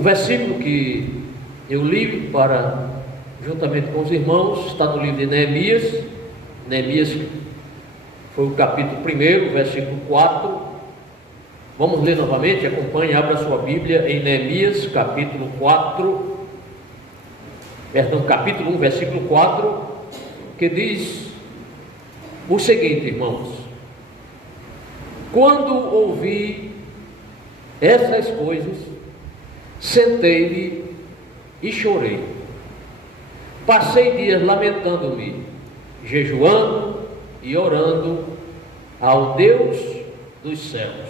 O versículo que eu li juntamente com os irmãos está no livro de Neemias. Neemias foi o capítulo 1, versículo 4. Vamos ler novamente, acompanhe, abra sua Bíblia em Neemias, capítulo 1, versículo 4, que diz o seguinte, irmãos: quando ouvi essas coisas, sentei-me e chorei. Passei dias lamentando-me, jejuando e orando ao Deus dos céus.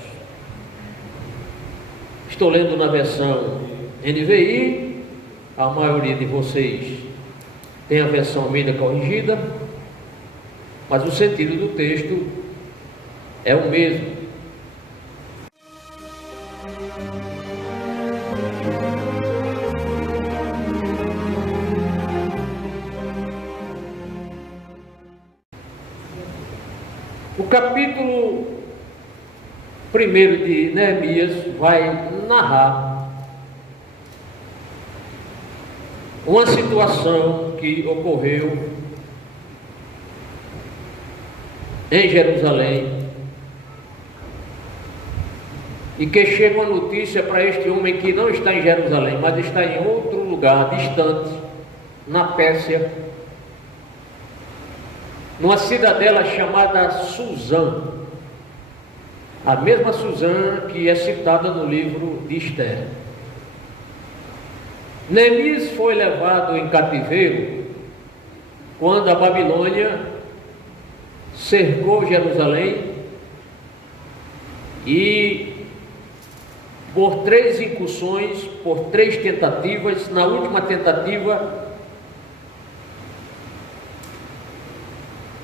Estou lendo na versão NVI, a maioria de vocês tem a versão Almeida corrigida, mas o sentido do texto é o mesmo. O capítulo 1 de Neemias vai narrar uma situação que ocorreu em Jerusalém e que chega uma notícia para este homem que não está em Jerusalém, mas está em outro lugar distante, na Pérsia, numa cidadela chamada Suzã, a mesma Suzã que é citada no livro de Esther. Neemias foi levado em cativeiro quando a Babilônia cercou Jerusalém e por 3 incursões, por 3 tentativas, na última tentativa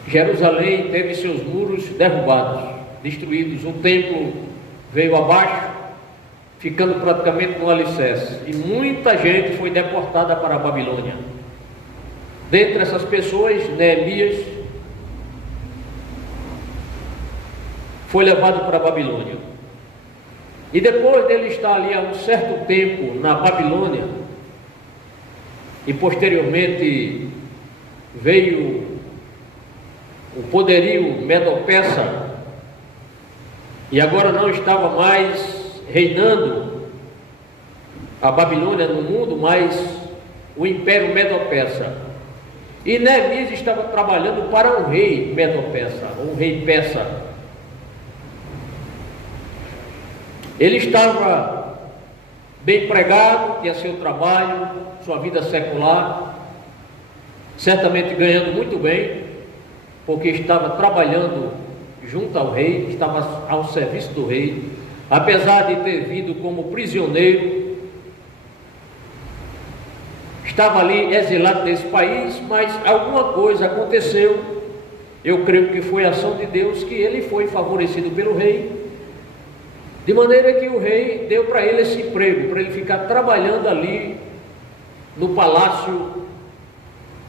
Jerusalém teve seus muros derrubados, destruídos, o templo veio abaixo, ficando praticamente no alicerce, e muita gente foi deportada para a Babilônia. Dentre essas pessoas, Neemias foi levado para a Babilônia, e depois dele estar ali há um certo tempo na Babilônia, e posteriormente veio o poderio Medo-Persa, e agora não estava mais reinando a Babilônia no mundo, mas o Império Medo-Persa. E Neemias estava trabalhando para um rei Medo-Persa, um rei persa. Ele estava bem empregado, tinha seu trabalho, sua vida secular, certamente ganhando muito bem, porque estava trabalhando junto ao rei, estava ao serviço do rei, apesar de ter vindo como prisioneiro, estava ali exilado nesse país, mas alguma coisa aconteceu, eu creio que foi a ação de Deus, que ele foi favorecido pelo rei, de maneira que o rei deu para ele esse emprego, para ele ficar trabalhando ali no palácio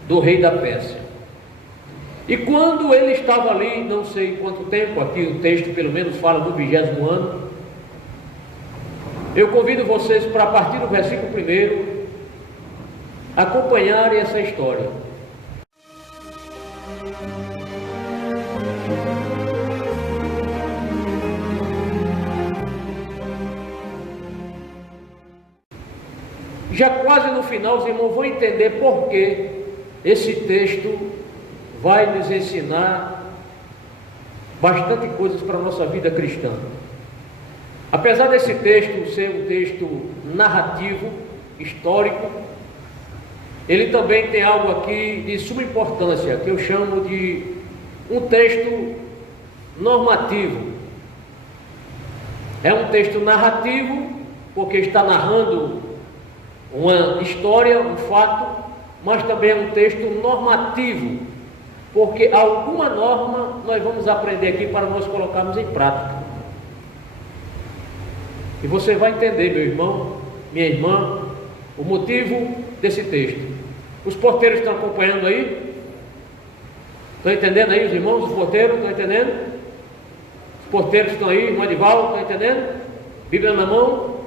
do rei da Pérsia. E quando ele estava ali, não sei quanto tempo, aqui o texto pelo menos fala do 20º ano, eu convido vocês para, a partir do versículo 1, acompanharem essa história. Já quase no final, os irmãos vão entender por que esse texto vai nos ensinar bastante coisas para a nossa vida cristã. Apesar desse texto ser um texto narrativo, histórico, ele também tem algo aqui de suma importância, que eu chamo de um texto normativo. É um texto narrativo, porque está narrando uma história, um fato, mas também é um texto normativo, porque alguma norma nós vamos aprender aqui para nós colocarmos em prática. E você vai entender, meu irmão, minha irmã, o motivo desse texto. Os porteiros estão acompanhando aí? Estão entendendo aí os irmãos? Os porteiros estão entendendo? Os porteiros estão aí, irmão Edivaldo, estão entendendo? Bíblia na mão?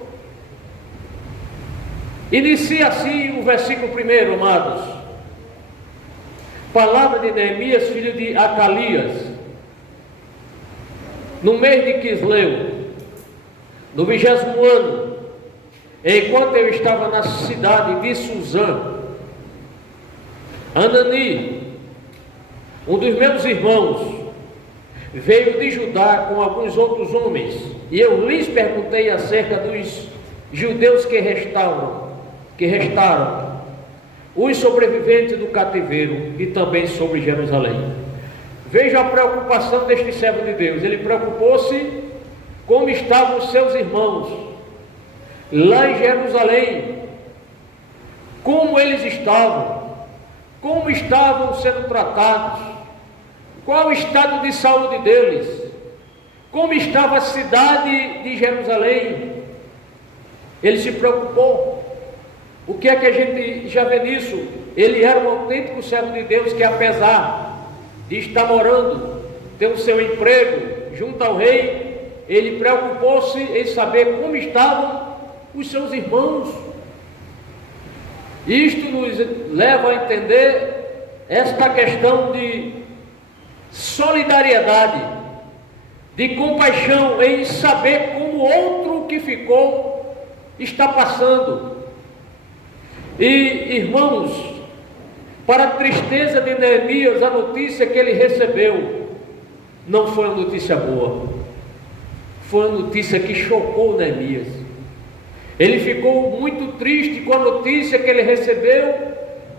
Inicia assim o versículo 1, amados. Palavra de Neemias, filho de Acalias, no mês de Quisleu, no 20º ano, enquanto eu estava na cidade de Suzã, Anani, um dos meus irmãos, veio de Judá com alguns outros homens, e eu lhes perguntei acerca dos judeus que restaram, os sobreviventes do cativeiro, e também sobre Jerusalém. Veja a preocupação deste servo de Deus. Ele preocupou-se como estavam os seus irmãos lá em Jerusalém, como eles estavam, como estavam sendo tratados, qual o estado de saúde deles, como estava a cidade de Jerusalém. Ele se preocupou. O que é que a gente já vê nisso? Ele era um autêntico servo de Deus que, apesar de estar morando, ter o seu emprego junto ao rei, ele preocupou-se em saber como estavam os seus irmãos. Isto nos leva a entender esta questão de solidariedade, de compaixão em saber como o outro que ficou está passando. E, irmãos, para a tristeza de Neemias, a notícia que ele recebeu não foi uma notícia boa, foi uma notícia que chocou Neemias. Ele ficou muito triste com a notícia que ele recebeu,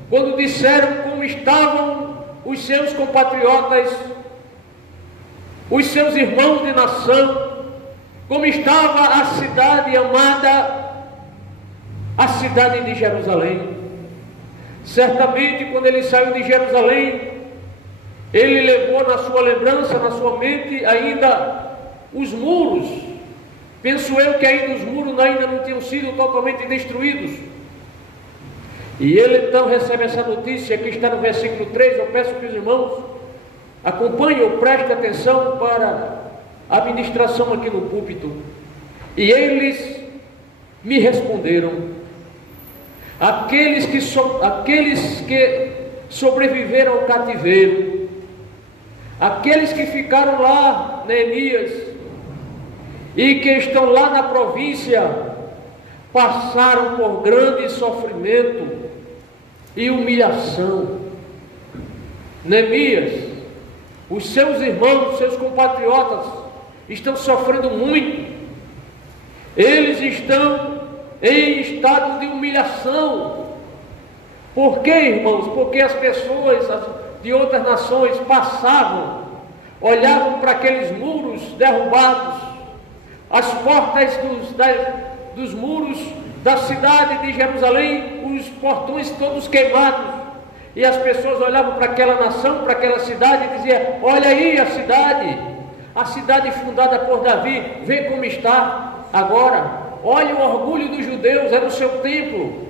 quando disseram como estavam os seus compatriotas, os seus irmãos de nação, como estava a cidade amada, a cidade de Jerusalém. Certamente, quando ele saiu de Jerusalém, ele levou na sua lembrança, na sua mente, ainda os muros. Penso eu que ainda os muros ainda não tinham sido totalmente destruídos. E ele então recebe essa notícia que está no versículo 3. Eu peço que os irmãos acompanhem ou prestem atenção para a ministração aqui no púlpito. E eles me responderam: aqueles que sobreviveram ao cativeiro, aqueles que ficaram lá, Neemias, e que estão lá na província, passaram por grande sofrimento e humilhação. Neemias, os seus irmãos, seus compatriotas estão sofrendo muito. Eles estão em estado de humilhação. Por quê, irmãos? Porque as pessoas de outras nações passavam, olhavam para aqueles muros derrubados, as portas dos muros da cidade de Jerusalém, os portões todos queimados, e as pessoas olhavam para aquela nação, para aquela cidade e diziam: olha aí a cidade fundada por Davi, vê como está agora. Olha o orgulho dos judeus, era o seu templo.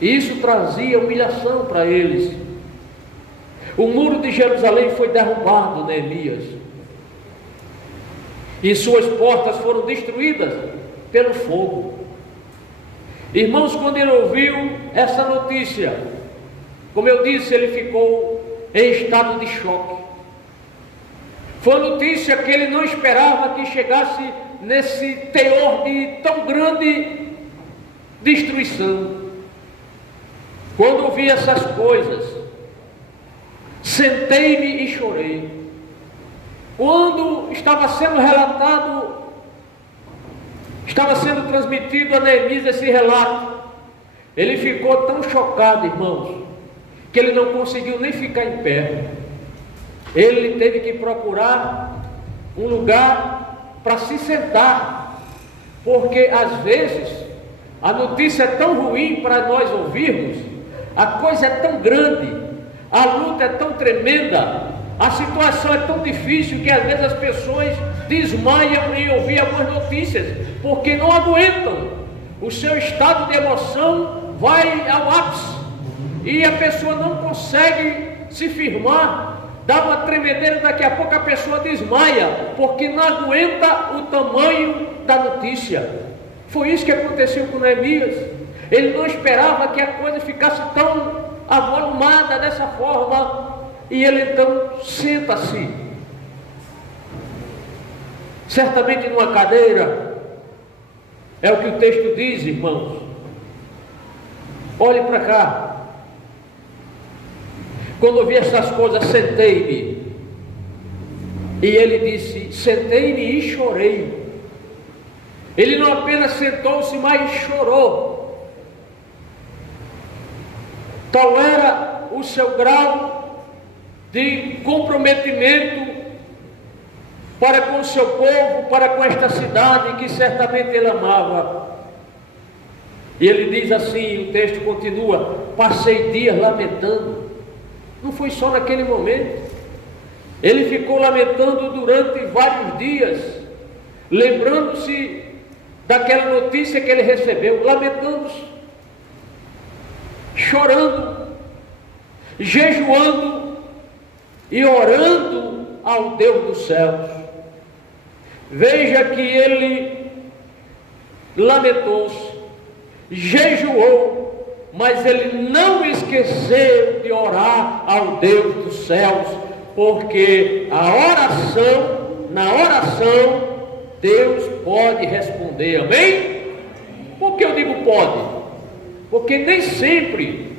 E isso trazia humilhação para eles. O muro de Jerusalém foi derrubado, Neemias, e suas portas foram destruídas pelo fogo. Irmãos, quando ele ouviu essa notícia, como eu disse, ele ficou em estado de choque. Foi uma notícia que ele não esperava que chegasse nesse teor de tão grande destruição. Quando ouvi essas coisas, sentei-me e chorei. Quando estava sendo relatado, estava sendo transmitido a Neemias esse relato, ele ficou tão chocado, irmãos, que ele não conseguiu nem ficar em pé. Ele teve que procurar um lugar para se sentar, porque às vezes a notícia é tão ruim para nós ouvirmos, a coisa é tão grande, a luta é tão tremenda, a situação é tão difícil, que às vezes as pessoas desmaiam em ouvir algumas notícias, porque não aguentam. O seu estado de emoção vai ao ápice, e a pessoa não consegue se firmar, dá uma tremedeira, daqui a pouco a pessoa desmaia, porque não aguenta o tamanho da notícia. Foi isso que aconteceu com Neemias. Ele não esperava que a coisa ficasse tão avolumada dessa forma. E ele então senta-se, certamente numa cadeira. É o que o texto diz, irmãos. Olhe para cá. Quando eu vi essas coisas, sentei-me. E ele disse: sentei-me e chorei. Ele não apenas sentou-se, mas chorou. Tal era o seu grau de comprometimento para com o seu povo, para com esta cidade que certamente ele amava. E ele diz assim, o texto continua: passei dias lamentando. Não foi só naquele momento. Ele ficou lamentando durante vários dias, lembrando-se daquela notícia que ele recebeu, lamentando-se, chorando, jejuando e orando ao Deus dos céus. Veja que ele lamentou-se, jejuou, mas ele não esqueceu de orar ao Deus dos céus, porque na oração, Deus pode responder, amém? Por que eu digo pode? Porque nem sempre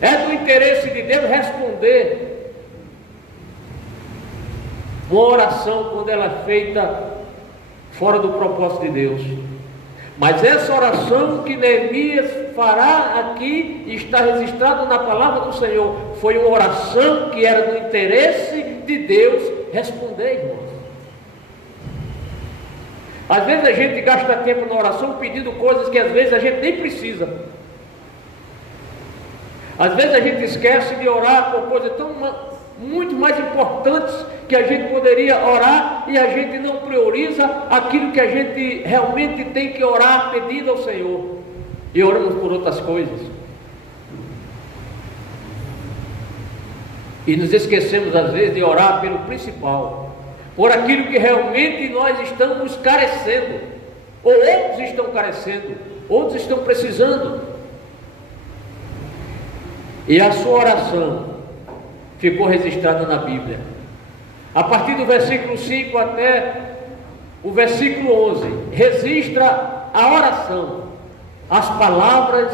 é do interesse de Deus responder uma oração quando ela é feita fora do propósito de Deus. Mas essa oração que Neemias fará aqui, está registrado na palavra do Senhor, foi uma oração que era do interesse de Deus responder, irmãos. Às vezes a gente gasta tempo na oração pedindo coisas que às vezes a gente nem precisa. Às vezes a gente esquece de orar por coisas muito mais importantes que a gente poderia orar, e a gente não prioriza aquilo que a gente realmente tem que orar pedindo ao Senhor, e oramos por outras coisas, e nos esquecemos às vezes de orar pelo principal, por aquilo que realmente nós estamos carecendo, ou outros estão carecendo, outros estão precisando. E a sua oração ficou registrada na Bíblia, a partir do versículo 5 até o versículo 11, registra a oração, as palavras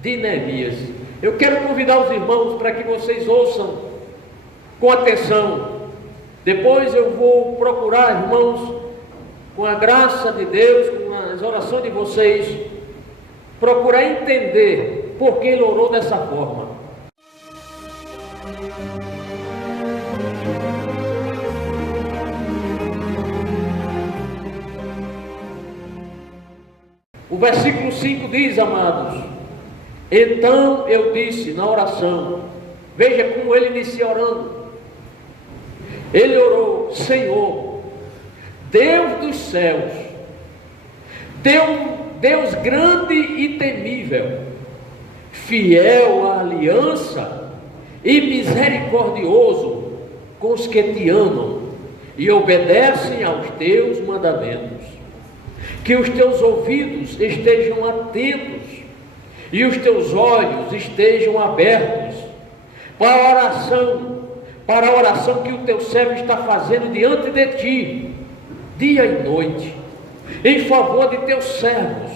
de Neemias. Eu quero convidar os irmãos para que vocês ouçam com atenção. Depois eu vou procurar, irmãos, com a graça de Deus, com as orações de vocês, procurar entender por que ele orou dessa forma. O versículo 5 diz, amados: então eu disse na oração, veja como ele inicia orando. Ele orou: Senhor, Deus dos céus, Deus grande e temível, fiel à aliança e misericordioso com os que te amam e obedecem aos teus mandamentos. Que os teus ouvidos estejam atentos e os teus olhos estejam abertos para a oração que o teu servo está fazendo diante de ti, dia e noite, em favor de teus servos.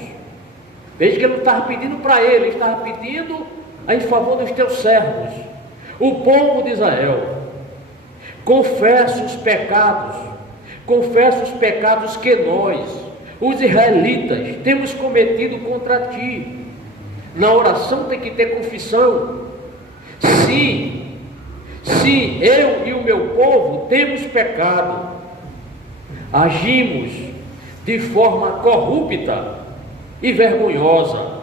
Veja que ele não estava pedindo para ele, ele estava pedindo em favor dos teus servos, o povo de Israel. Confessa os pecados que nós, os israelitas, temos cometido contra ti. Na oração tem que ter confissão. Sim, eu e o meu povo temos pecado, agimos de forma corrupta e vergonhosa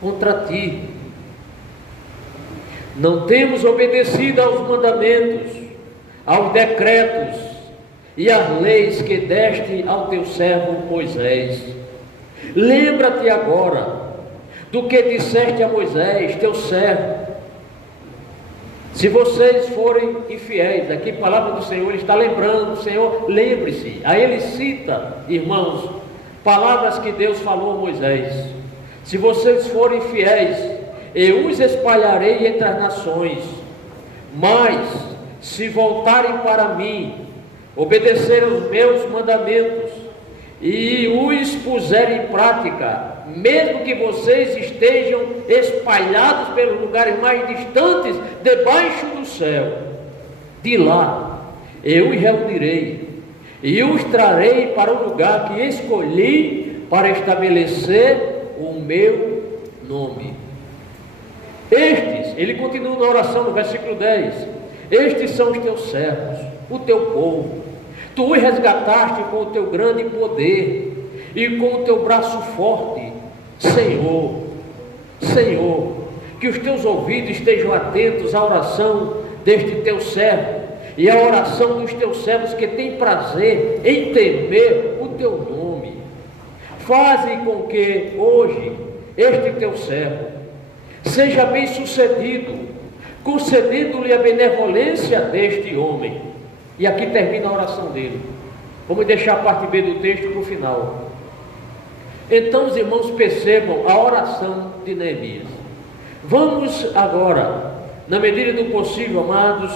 contra ti. Não temos obedecido aos mandamentos, aos decretos e às leis que deste ao teu servo Moisés. Lembra-te agora do que disseste a Moisés, teu servo. Se vocês forem infiéis, aqui a palavra do Senhor, ele está lembrando, Senhor, lembre-se. Aí ele cita, irmãos, palavras que Deus falou a Moisés. Se vocês forem fiéis, eu os espalharei entre as nações. Mas, se voltarem para mim, obedecerem os meus mandamentos e os puserem em prática, mesmo que vocês estejam espalhados pelos lugares mais distantes, debaixo do céu, de lá eu os reunirei e os trarei para o lugar que escolhi para estabelecer o meu nome. Estes, ele continua na oração no versículo 10, estes são os teus servos, o teu povo. Tu os resgataste com o teu grande poder e com o teu braço forte. Senhor, Senhor, que os teus ouvidos estejam atentos à oração deste teu servo e à oração dos teus servos que têm prazer em temer o teu nome. Faze com que hoje este teu servo seja bem sucedido, concedendo-lhe a benevolência deste homem. E aqui termina a oração dele. Vamos deixar a parte B do texto para o final. Então os irmãos percebam a oração de Neemias. Vamos agora, na medida do possível, amados,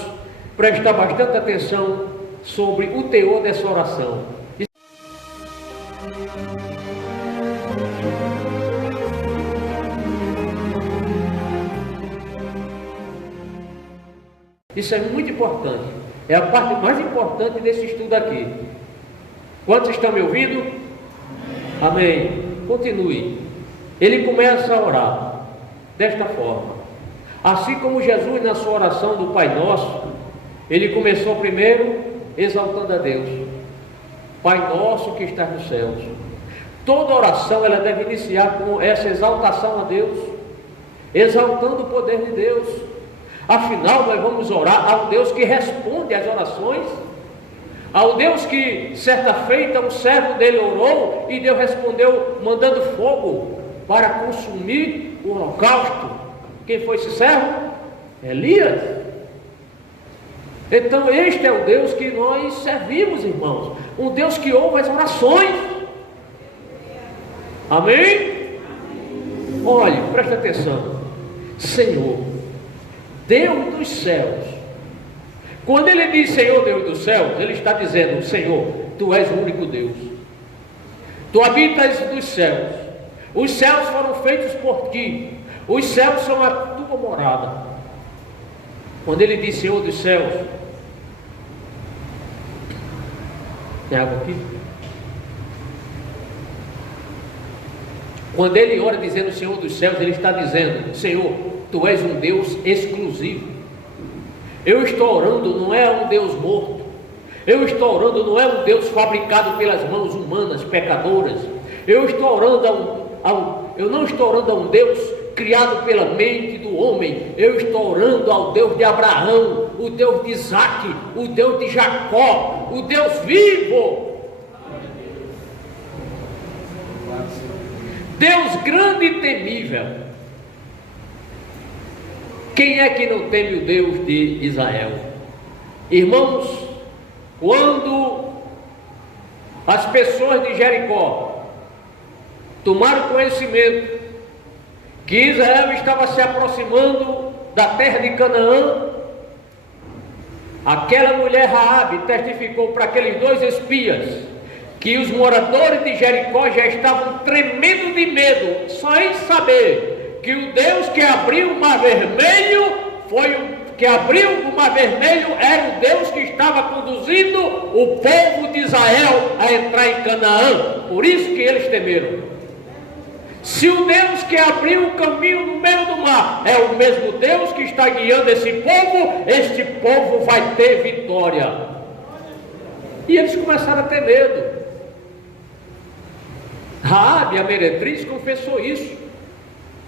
prestar bastante atenção sobre o teor dessa oração. Isso é muito importante. É a parte mais importante desse estudo aqui. Quantos estão me ouvindo? Amém. Continue. Ele começa a orar desta forma. Assim como Jesus na sua oração do Pai Nosso, ele começou primeiro exaltando a Deus. Pai Nosso que está nos céus. Toda oração ela deve iniciar com essa exaltação a Deus, exaltando o poder de Deus. Afinal, nós vamos orar ao Deus que responde às orações, ao Deus que, certa feita, um servo dele orou e Deus respondeu mandando fogo para consumir o holocausto. Quem foi esse servo? Elias. Então, este é o Deus que nós servimos, irmãos. Um Deus que ouve as orações. Amém? Olhe, presta atenção. Senhor, Deus dos céus. Quando ele diz Senhor Deus dos céus, ele está dizendo: Senhor, Tu és o único Deus. Tu habitas dos céus. Os céus foram feitos por Ti. Os céus são a Tua morada. Quando ele diz Senhor dos céus, tem água aqui? Quando ele ora dizendo Senhor dos céus, ele está dizendo: Senhor, Tu és um Deus exclusivo. Eu estou orando, não é um Deus morto. Eu estou orando, não é um Deus fabricado pelas mãos humanas, pecadoras. Eu estou orando eu não estou orando a um Deus criado pela mente do homem. Eu estou orando ao Deus de Abraão, o Deus de Isaque, o Deus de Jacó, o Deus vivo. Deus grande e temível. Quem é que não teme o Deus de Israel? Irmãos, quando as pessoas de Jericó tomaram conhecimento que Israel estava se aproximando da terra de Canaã, aquela mulher Raabe testificou para aqueles dois espias que os moradores de Jericó já estavam tremendo de medo, só em saber que o Deus que abriu o Mar Vermelho era o Deus que estava conduzindo o povo de Israel a entrar em Canaã. Por isso que eles temeram. Se o Deus que abriu o caminho no meio do mar é o mesmo Deus que está guiando esse povo, este povo vai ter vitória. E eles começaram a ter medo. Raabe, a meretriz, confessou isso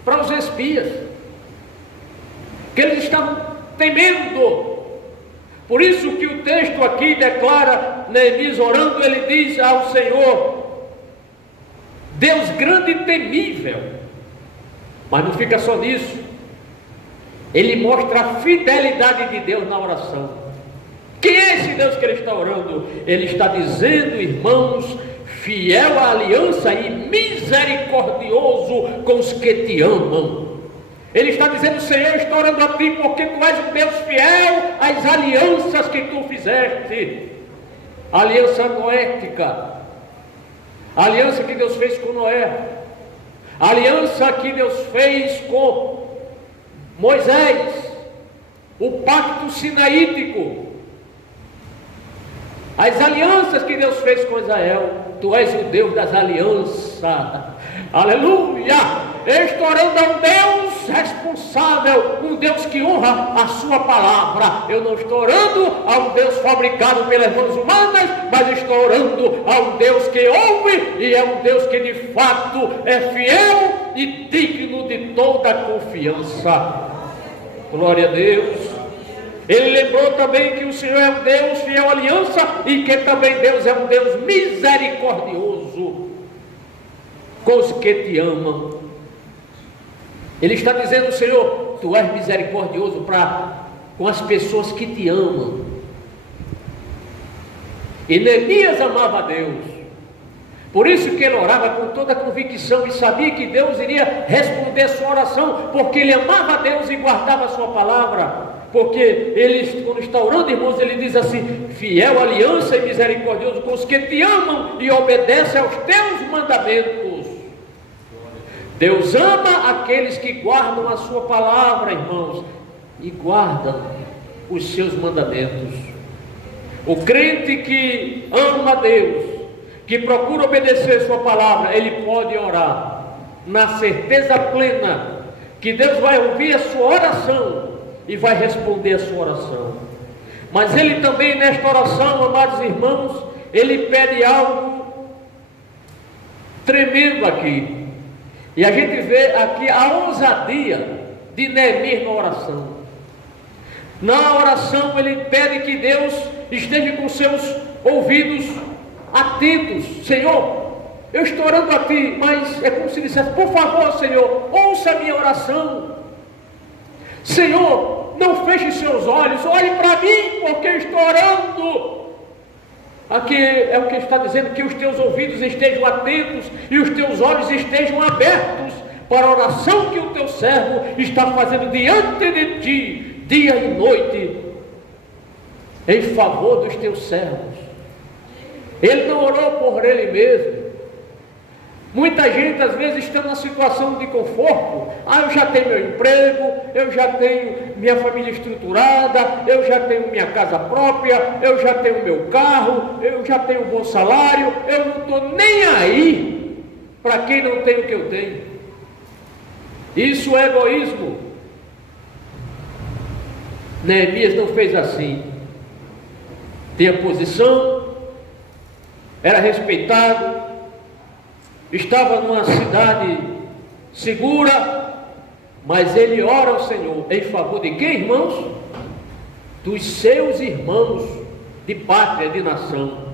para os espias, que eles estavam temendo. Por isso que o texto aqui declara, Neemias orando, ele diz ao Senhor: Deus grande e temível. Mas não fica só nisso, ele mostra a fidelidade de Deus na oração. Quem é esse Deus que ele está orando? Ele está dizendo, irmãos, fiel à aliança e misericordioso com os que te amam. Ele está dizendo: Senhor, estou orando a ti porque tu és um Deus fiel às alianças que tu fizeste. A aliança noética, a aliança que Deus fez com Noé, a aliança que Deus fez com Moisés, o pacto sinaítico, as alianças que Deus fez com Israel. Tu és o Deus das alianças. Aleluia! Eu estou orando a um Deus responsável, um Deus que honra a sua palavra. Eu não estou orando a um Deus fabricado pelas mãos humanas, mas estou orando a um Deus que ouve, e é um Deus que de fato é fiel e digno de toda confiança. Glória a Deus. Ele lembrou também que o Senhor é um Deus fiel à aliança e que também Deus é um Deus misericordioso com os que te amam. Ele está dizendo: Senhor, tu és misericordioso com as pessoas que te amam. E Neemias amava a Deus, por isso que ele orava com toda a convicção e sabia que Deus iria responder a sua oração, porque ele amava a Deus e guardava a sua palavra. Porque ele, quando está orando, irmãos, ele diz assim: fiel aliança e misericordioso com os que te amam e obedecem aos teus mandamentos. Deus ama aqueles que guardam a sua palavra, irmãos, e guardam os seus mandamentos. O crente que ama a Deus, que procura obedecer sua palavra, ele pode orar na certeza plena que Deus vai ouvir a sua oração e vai responder a sua oração. Mas ele também, nesta oração, amados irmãos, ele pede algo tremendo aqui. E a gente vê aqui a ousadia de Neemias na oração. Na oração ele pede que Deus esteja com seus ouvidos atentos. Senhor, eu estou orando a ti, mas é como se dissesse: por favor, Senhor, ouça a minha oração. Senhor, não feche seus olhos, olhe para mim, porque eu estou orando. Aqui é o que está dizendo: que os teus ouvidos estejam atentos e os teus olhos estejam abertos para a oração que o teu servo está fazendo diante de ti, dia e noite, em favor dos teus servos. Ele não orou por ele mesmo. Muita gente às vezes está numa situação de conforto. Eu já tenho meu emprego, eu já tenho minha família estruturada, eu já tenho minha casa própria, eu já tenho meu carro, eu já tenho um bom salário, eu não estou nem aí para quem não tem o que eu tenho. Isso é egoísmo. Neemias não fez assim. Tinha posição, era respeitado, estava numa cidade segura, mas ele ora ao Senhor em favor de quem, irmãos? Dos seus irmãos de pátria, de nação.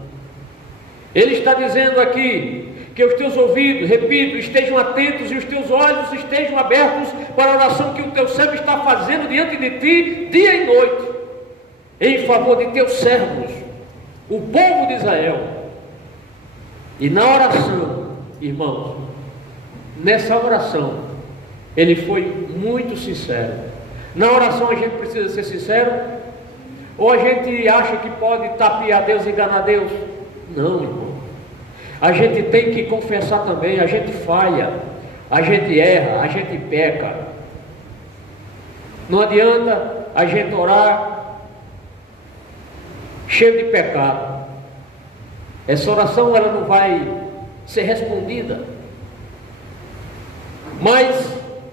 Ele está dizendo aqui que os teus ouvidos, repito, estejam atentos e os teus olhos estejam abertos para a oração que o teu servo está fazendo diante de ti, dia e noite, em favor de teus servos, o povo de Israel. E na oração, irmãos, nessa oração, ele foi muito sincero. Na oração a gente precisa ser sincero? Ou a gente acha que pode tapear Deus e enganar Deus? Não, irmão. A gente tem que confessar também. A gente falha, a gente erra, a gente peca. Não adianta a gente orar cheio de pecado. Essa oração ela não vai ser respondida. Mas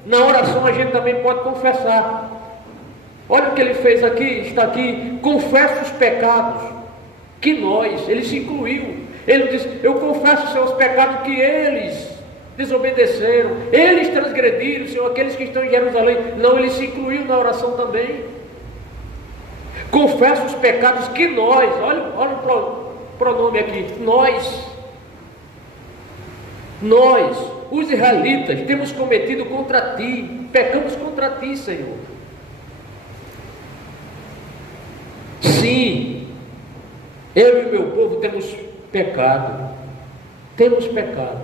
na oração a gente também pode confessar. Olha o que ele fez aqui, está aqui: confessa os pecados que nós, ele se incluiu. Ele diz: eu confesso os seus pecados que eles desobedeceram, eles transgrediram, Senhor, aqueles que estão em Jerusalém. Não, ele se incluiu na oração também. Confessa os pecados que nós, olha o pronome aqui, nós, os israelitas, temos cometido contra ti, pecamos contra ti, Senhor. Sim, eu e o meu povo temos pecado. temos pecado,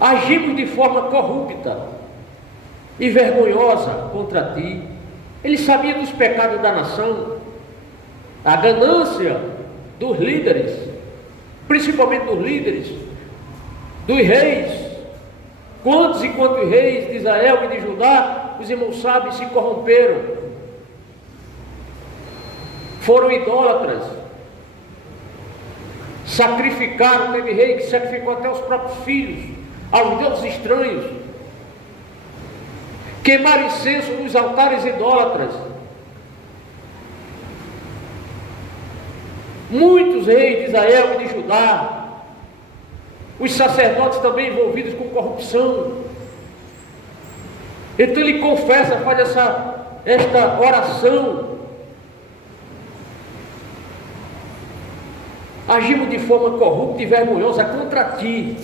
agimos de forma corrupta e vergonhosa contra ti. Ele sabia dos pecados da nação, a ganância dos líderes, principalmente dos líderes, dos reis. Quantos e quantos reis de Israel e de Judá, os irmãos sabem, se corromperam, foram idólatras, sacrificaram. Teve rei que sacrificou até os próprios filhos aos deuses estranhos, queimaram incenso nos altares idólatras. Muitos reis de Israel e de Judá, os sacerdotes também envolvidos com corrupção. Então ele confessa, faz esta oração: agimos de forma corrupta e vergonhosa contra ti.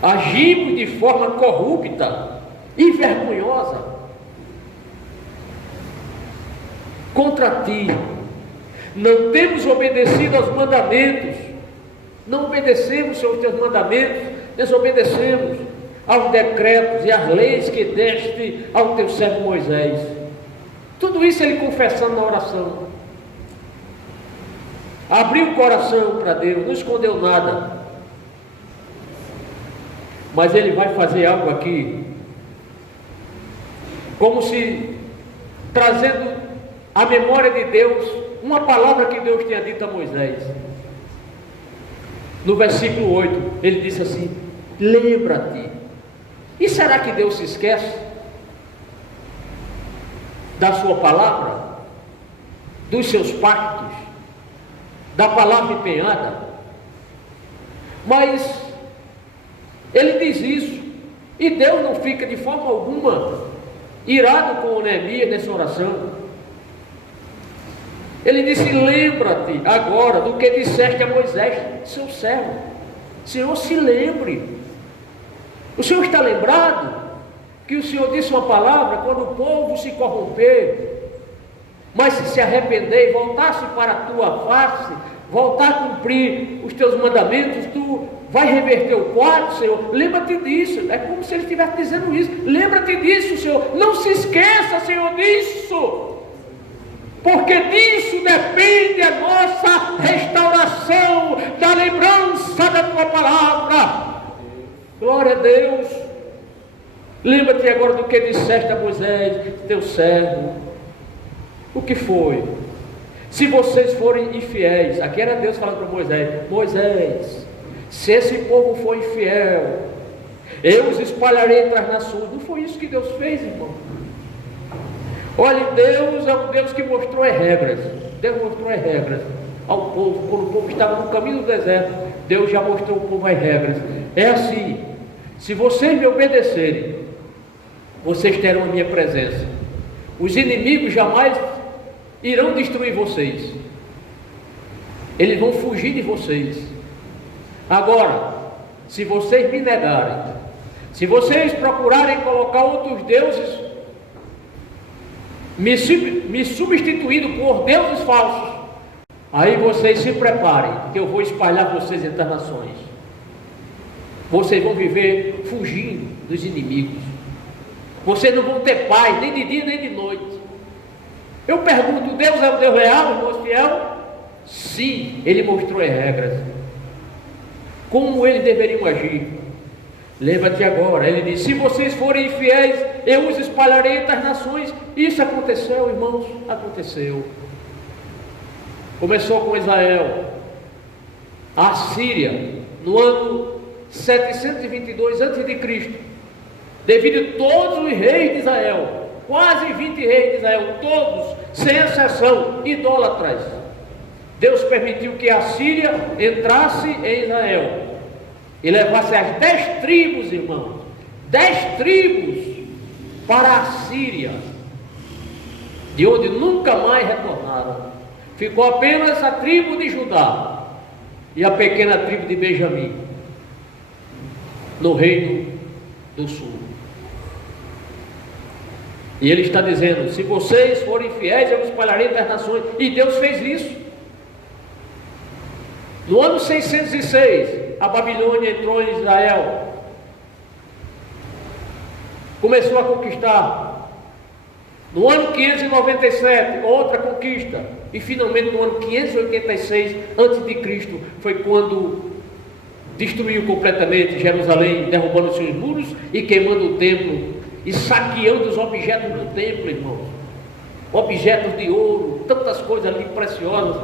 Agimos de forma corrupta e vergonhosa contra ti. Não temos obedecido aos mandamentos. Não obedecemos, Senhor, os teus mandamentos. Desobedecemos aos decretos e às leis que deste ao teu servo Moisés. Tudo isso ele confessando na oração. Abriu o coração para Deus, não escondeu nada. Mas ele vai fazer algo aqui, como se trazendo à memória de Deus uma palavra que Deus tinha dito a Moisés. No versículo 8, ele disse assim: lembra-te. E será que Deus se esquece da sua palavra, dos seus pactos, da palavra empenhada? Mas ele diz isso, e Deus não fica de forma alguma irado com Neemias nessa oração. Ele disse: lembra-te agora do que disseste a Moisés, seu servo. Senhor, se lembre. O Senhor está lembrado que o Senhor disse uma palavra quando o povo se corromper, mas se arrepender e voltasse para a tua face, voltar a cumprir os teus mandamentos, tu vai reverter o quadro, Senhor. Lembra-te disso. É como se ele estivesse dizendo isso. Lembra-te disso, Senhor. Não se esqueça, Senhor, disso. Porque disso depende a nossa restauração, da lembrança da tua palavra. Glória a Deus. Lembra-te agora do que disseste a Moisés, teu servo. O que foi? Se vocês forem infiéis, aqui era Deus falando para Moisés: Moisés, se esse povo for infiel, eu os espalharei entre as nações. Não foi isso que Deus fez, irmão? Olha, Deus é um Deus que mostrou as regras. Deus mostrou as regras ao povo. Quando o povo estava no caminho do deserto, Deus já mostrou ao povo as regras. É assim: se vocês me obedecerem, vocês terão a minha presença. Os inimigos jamais irão destruir vocês. Eles vão fugir de vocês. Agora, se vocês me negarem, se vocês procurarem colocar outros deuses, me substituindo por deuses falsos, aí vocês se preparem, que eu vou espalhar vocês entre as nações. Vocês vão viver fugindo dos inimigos. Vocês não vão ter paz, nem de dia nem de noite. Eu pergunto: Deus é um Deus real, irmão fiel? Sim, Ele mostrou as regras, como eles deveriam agir. Lembra-te agora, ele diz: se vocês forem infiéis, eu os espalharei entre as nações. Isso aconteceu, irmãos, aconteceu. Começou com Israel. A Síria, no ano 722 a.C., devido a todos os reis de Israel, quase 20 reis de Israel, todos, sem exceção, idólatras, Deus permitiu que a Síria entrasse em Israel e levasse as 10 tribos, irmãos, 10 tribos para a Síria, de onde nunca mais retornaram. Ficou apenas a tribo de Judá e a pequena tribo de Benjamim, no reino do sul. E ele está dizendo: se vocês forem fiéis, eu espalharei entre as nações. E Deus fez isso. No ano 606, a Babilônia entrou em Israel, começou a conquistar. No ano 597, outra conquista. E finalmente no ano 586 a.C. foi quando destruiu completamente Jerusalém, derrubando seus muros e queimando o templo e saqueando os objetos do templo, irmãos. Objetos de ouro, tantas coisas ali preciosas,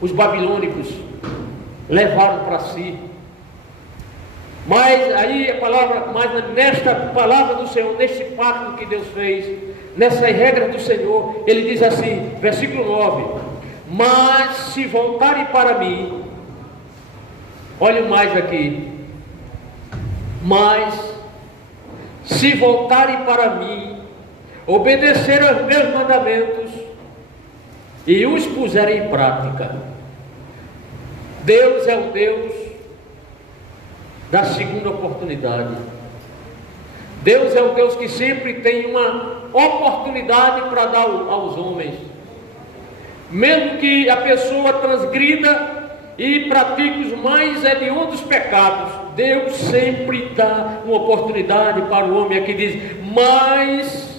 os babilônicos levaram para si. Mas aí a palavra, nesta palavra do Senhor, neste pacto que Deus fez, nessas regras do Senhor, ele diz assim, versículo 9: mas se voltarem para mim, olhe mais aqui, mas se voltarem para mim, obedecer aos meus mandamentos e os puserem em prática. Deus é o Deus da segunda oportunidade. Deus é o Deus que sempre tem uma oportunidade para dar aos homens. Mesmo que a pessoa transgrida e pratique os mais hediondos pecados, Deus sempre dá uma oportunidade para o homem. Aqui diz, mas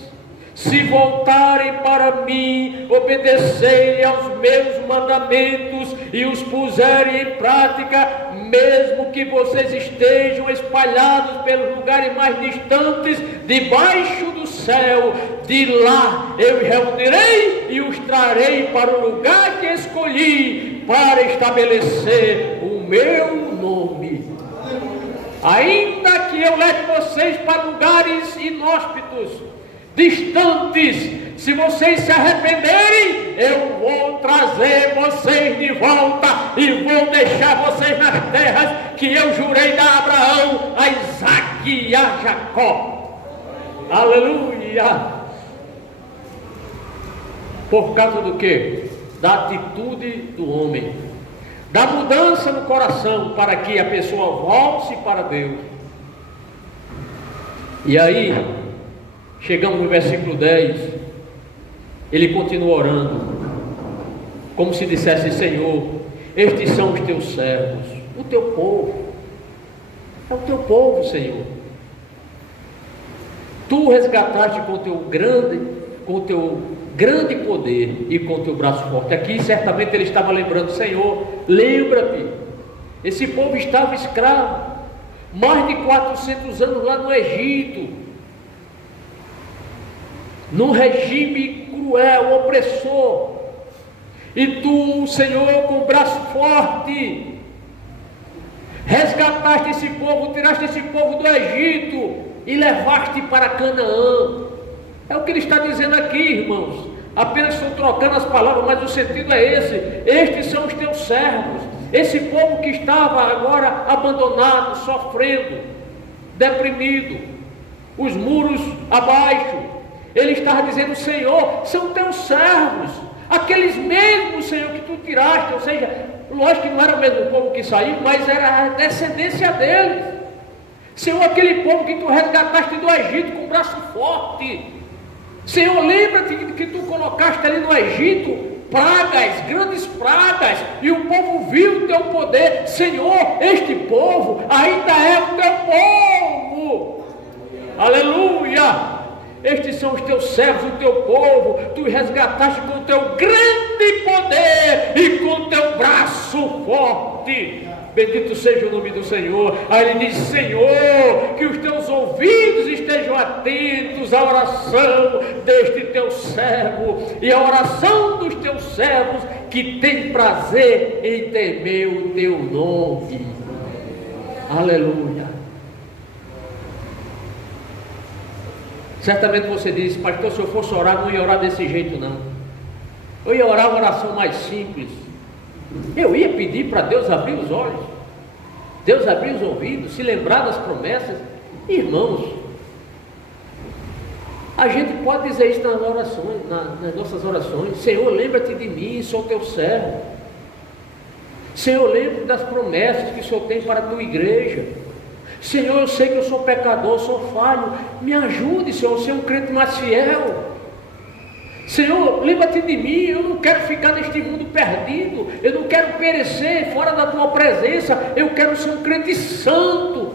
se voltarem para mim, obedecerem aos meus mandamentos e os puserem em prática, mesmo que vocês estejam espalhados pelos lugares mais distantes, debaixo do céu, de lá eu os reunirei e os trarei para o lugar que escolhi para estabelecer o meu nome. Ainda que eu leve vocês para lugares inóspitos, distantes, se vocês se arrependerem, eu vou trazer vocês de volta e vou deixar vocês nas terras que eu jurei dar a Abraão, a Isaque e a Jacó. Aleluia! Por causa do quê? Da atitude do homem, da mudança no coração, para que a pessoa volte para Deus. E aí chegamos no versículo 10, ele continua orando, como se dissesse, Senhor, estes são os teus servos, o teu povo, é o teu povo, Senhor. Tu resgataste com o teu grande poder e com o teu braço forte. Aqui certamente ele estava lembrando, Senhor, lembra-te, esse povo estava escravo, mais de 400 anos lá no Egito, num regime cruel, opressor, e tu, Senhor, com o braço forte, resgataste esse povo, tiraste esse povo do Egito e levaste para Canaã. É o que ele está dizendo aqui, irmãos. Apenas estou trocando as palavras, mas o sentido é esse. Estes são os teus servos, esse povo que estava agora abandonado, sofrendo, deprimido, os muros abaixo. Ele estava dizendo, Senhor, são teus servos, aqueles mesmos, Senhor, que tu tiraste. Ou seja, lógico que não era o mesmo povo que saiu, mas era a descendência deles. Senhor, aquele povo que tu resgataste do Egito com o braço forte. Senhor, lembra-te que tu colocaste ali no Egito pragas, grandes pragas, e o povo viu o teu poder. Senhor, este povo ainda é o teu povo. Aleluia! Estes são os teus servos, o teu povo, tu resgataste com o teu grande poder e com o teu braço forte. Bendito seja o nome do Senhor. Aí ele diz, Senhor, que os teus ouvidos estejam atentos à oração deste teu servo e à oração dos teus servos que tem prazer em temer o teu nome. Aleluia. Certamente você diz, pastor, se eu fosse orar, não ia orar desse jeito não. Eu ia orar uma oração mais simples. Eu ia pedir para Deus abrir os olhos, Deus abrir os ouvidos, se lembrar das promessas. Irmãos, a gente pode dizer isso nas orações, nas nossas orações. Senhor, lembra-te de mim, sou teu servo. Senhor, lembra-te das promessas que o Senhor tem para a tua igreja. Senhor, eu sei que eu sou pecador, sou falho, me ajude, Senhor, a ser um crente mais fiel. Senhor, lembra-te de mim, eu não quero ficar neste mundo perdido, eu não quero perecer fora da tua presença, eu quero ser um crente santo,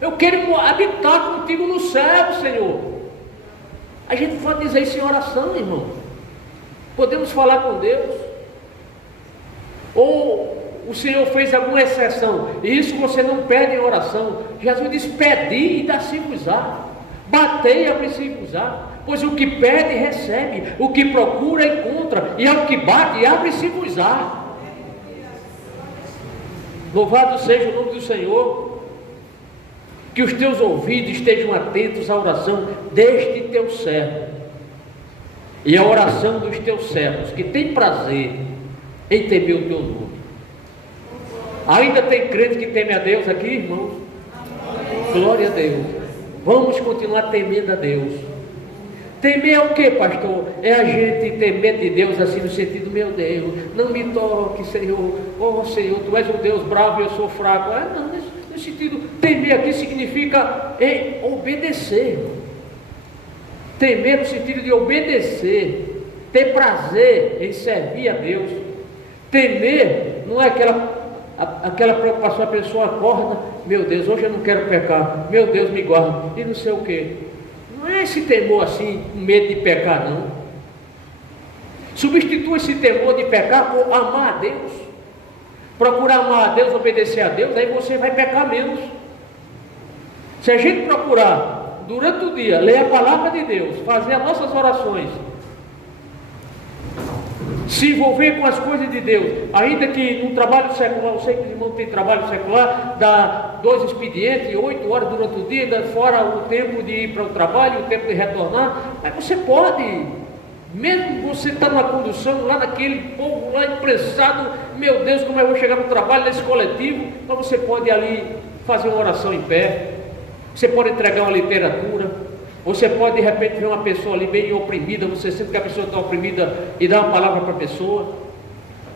eu quero habitar contigo no céu, Senhor. A gente pode dizer isso em oração, irmão. Podemos falar com Deus. Ou o Senhor fez alguma exceção, e isso você não pede em oração. Jesus diz: pedi e dá-se-vos-á, batei e abri-se-vos-á. Pois o que pede, recebe, o que procura, encontra, e ao que bate, abre-se-vos-á. Louvado seja o nome do Senhor. Que os teus ouvidos estejam atentos à oração deste teu servo, e à oração dos teus servos, que tem prazer em temer o teu nome. Ainda tem crente que teme a Deus aqui, irmãos? Glória a Deus. Vamos continuar temendo a Deus. Temer é o que, pastor? É a gente temer de Deus assim no sentido: meu Deus, não me toque, Senhor. Oh Senhor, tu és um Deus bravo e eu sou fraco. Não, nesse sentido, temer aqui significa obedecer. Temer no sentido de obedecer, ter prazer em servir a Deus. Temer não é aquela preocupação, a pessoa acorda: meu Deus, hoje eu não quero pecar, meu Deus, me guarda, e não sei o que. Não é esse temor assim, com medo de pecar, não. Substitua esse temor de pecar por amar a Deus. Procurar amar a Deus, obedecer a Deus, aí você vai pecar menos. Se a gente procurar, durante o dia, ler a palavra de Deus, fazer as nossas orações, se envolver com as coisas de Deus, ainda que no trabalho secular, eu sei que os irmãos têm trabalho secular, dá 2 expedientes, 8 horas durante o dia, fora o tempo de ir para o trabalho, o tempo de retornar, mas você pode, mesmo você estar numa condução lá naquele povo lá imprensado, meu Deus, como eu vou chegar no trabalho, nesse coletivo, mas você pode ali fazer uma oração em pé, você pode entregar uma literatura. Você pode de repente ver uma pessoa ali bem oprimida, você sente que a pessoa está oprimida e dá uma palavra para a pessoa,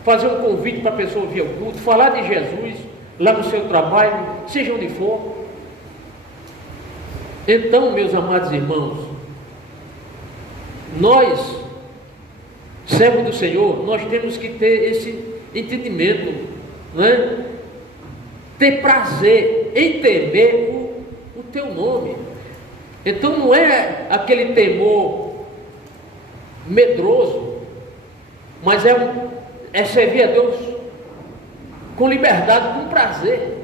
fazer um convite para a pessoa ouvir o culto, falar de Jesus lá no seu trabalho, seja onde for. Então, meus amados irmãos, nós, servos do Senhor, nós temos que ter esse entendimento, não é? Ter prazer em temer o teu nome. Então não é aquele temor medroso, mas é servir a Deus com liberdade, com prazer.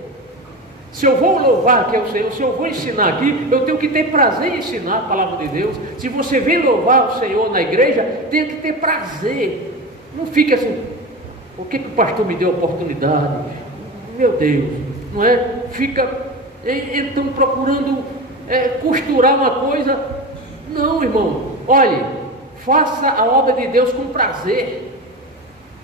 Se eu vou louvar aqui ao Senhor, se eu vou ensinar aqui, eu tenho que ter prazer em ensinar a palavra de Deus. Se você vem louvar o Senhor na igreja, tem que ter prazer. Não fique assim: por que o pastor me deu a oportunidade? Meu Deus, não é? Fica então procurando costurar uma coisa. Não, irmão, olhe, faça a obra de Deus com prazer.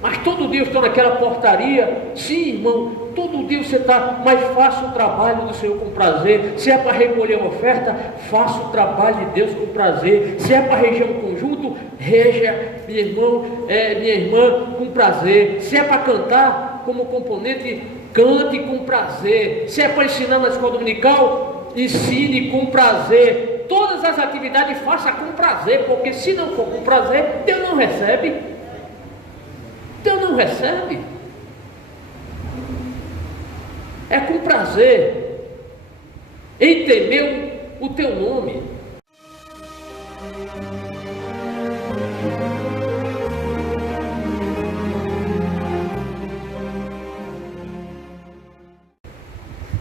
Mas todo dia eu estou naquela portaria. Sim, irmão, todo dia você está, mas faça o trabalho do Senhor com prazer. Se é para recolher uma oferta, faça o trabalho de Deus com prazer. Se é para reger um conjunto, reja, meu irmão, minha irmã, com prazer. Se é para cantar como componente, cante com prazer. Se é para ensinar na escola dominical, ensine com prazer. Todas as atividades faça com prazer, porque se não for com prazer, Deus não recebe. Deus não recebe. É com prazer em temer o teu nome.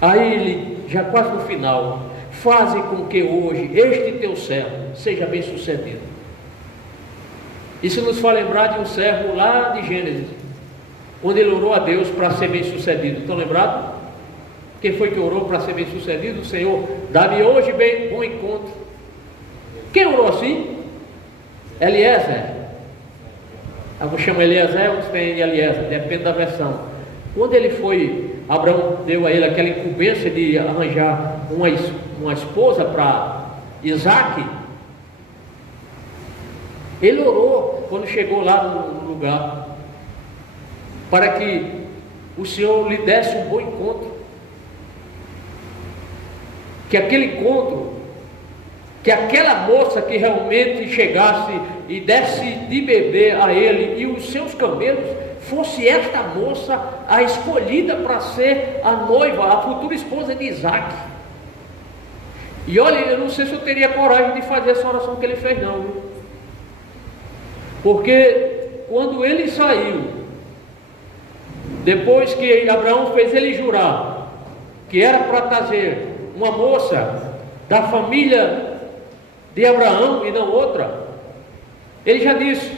Aí ele, já quase no final: faze com que hoje este teu servo seja bem sucedido. Isso nos faz lembrar de um servo lá de Gênesis, onde ele orou a Deus para ser bem sucedido. Estão lembrados? Quem foi que orou para ser bem sucedido? O Senhor: dá-me hoje bom encontro. Quem orou assim? Eliezer. Alguns chamam Eliezer, outros têm Eliezer, depende da versão. Quando ele foi, Abraão deu a ele aquela incumbência de arranjar uma esposa para Isaac. Ele orou quando chegou lá no lugar, para que o Senhor lhe desse um bom encontro. Que aquele encontro, que aquela moça que realmente chegasse e desse de beber a ele e os seus camelos, fosse esta moça a escolhida para ser a noiva, a futura esposa de Isaac. E olha, eu não sei se eu teria coragem de fazer essa oração que ele fez não, viu? Porque quando ele saiu, depois que Abraão fez ele jurar que era para trazer uma moça da família de Abraão e não outra, ele já disse: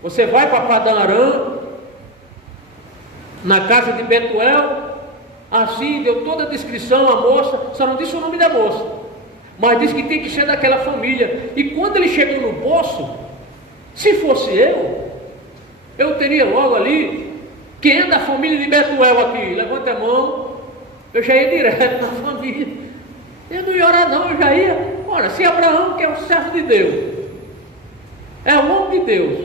você vai para Padã Arã, na casa de Betuel, assim, deu toda a descrição a moça, só não disse o nome da moça, mas disse que tem que ser daquela família. E quando ele chegou no poço, se fosse eu teria logo ali: quem é da família de Betuel aqui? Levanta a mão. Eu já ia direto na família, eu não ia orar não, eu já ia. Olha, se Abraão, que é o servo de Deus, é o homem de Deus,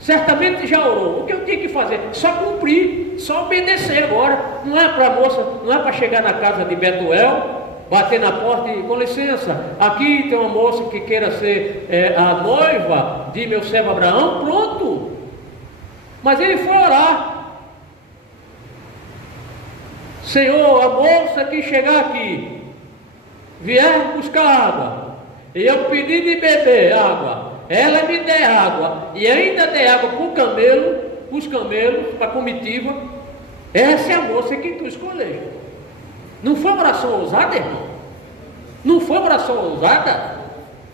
certamente já orou, o que eu tinha que fazer? Só cumprir, só obedecer agora. Não é para a moça, não é para chegar na casa de Betuel, bater na porta e: com licença, aqui tem uma moça que queira ser a noiva de meu servo Abraão. Pronto. Mas ele foi orar: Senhor, a moça que chegar aqui, vier buscar água, e eu pedir de beber água, ela me der água, e ainda der água para o camelo, para os camelos, para a comitiva, essa é a moça que tu escolheu. Não foi uma oração ousada, irmão? Não foi uma oração ousada?